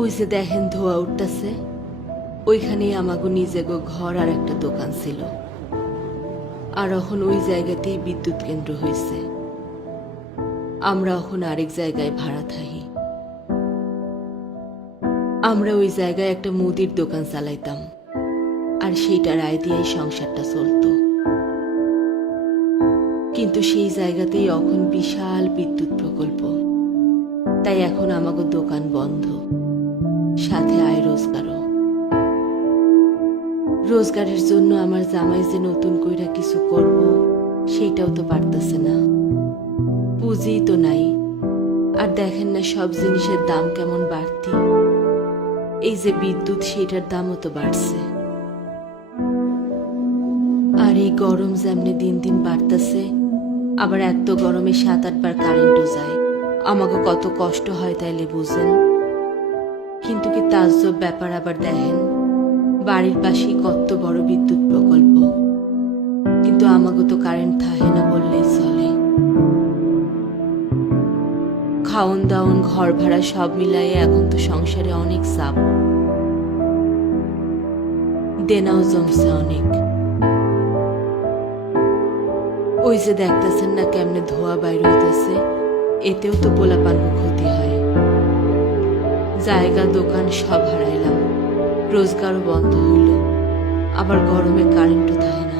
ওই যে দেখেন ধোয়া উঠতেছে, ওইখানেই আমাগো নিজেগো ঘর আর একটা দোকান ছিল। আর এখন ওই জায়গাতেই বিদ্যুৎ কেন্দ্র হয়েছে। আমরা এখন আরেক জায়গায় ভাড়া থাকি। আমরা ওই জায়গায় একটা মুদির দোকান চালাইতাম, আর সেইটার আয় দিয়েই সংসারটা চলত। কিন্তু সেই জায়গাতেই এখন বিশাল বিদ্যুৎ প্রকল্প, তাই এখন আমাগো দোকান বন্ধ, সাথে আয় রোজগারও। রোজগারের জন্য আমার জামাই যে নতুন কইরা কিছু করব, সেইটাও তো পারতেছে না। পুঁজি তো নাই। আর দেখেন না সব জিনিসের দাম কেমন বাড়তি। এই যে বিদ্যুৎ, সেটার দামও তো বাড়ছে। আর এই গরম যেমনি দিন দিন বাড়তেছে, আবার এত গরমে 7-8 বার কারেন্টও যায়। আমাকে কত কষ্ট হয় তাইলে বুঝেন। কিন্তু কি তাজ্জব ব্যাপার, আবার দেখেন বাড়ির পাশেই কত বড় বিদ্যুৎ প্রকল্প, কিন্তু আমাকে তো কারেন্ট থাকে না বললেই চলে। খাওন দাওন, ঘর ভাড়া সব মিলাইয়ে এখন তো সংসারে অনেক চাপ, দেনাও জমছে অনেক। ওই যে দেখতেছেন না কেমনে ধোয়া বাইর হইতেছে, এতেও তো পোলাপানকে ক্ষতি হয়। জায়গা দোকান সব হারাইলাম, রোজগারও বন্ধ হইল, আবার গরমে কারেন্টও থাকে না।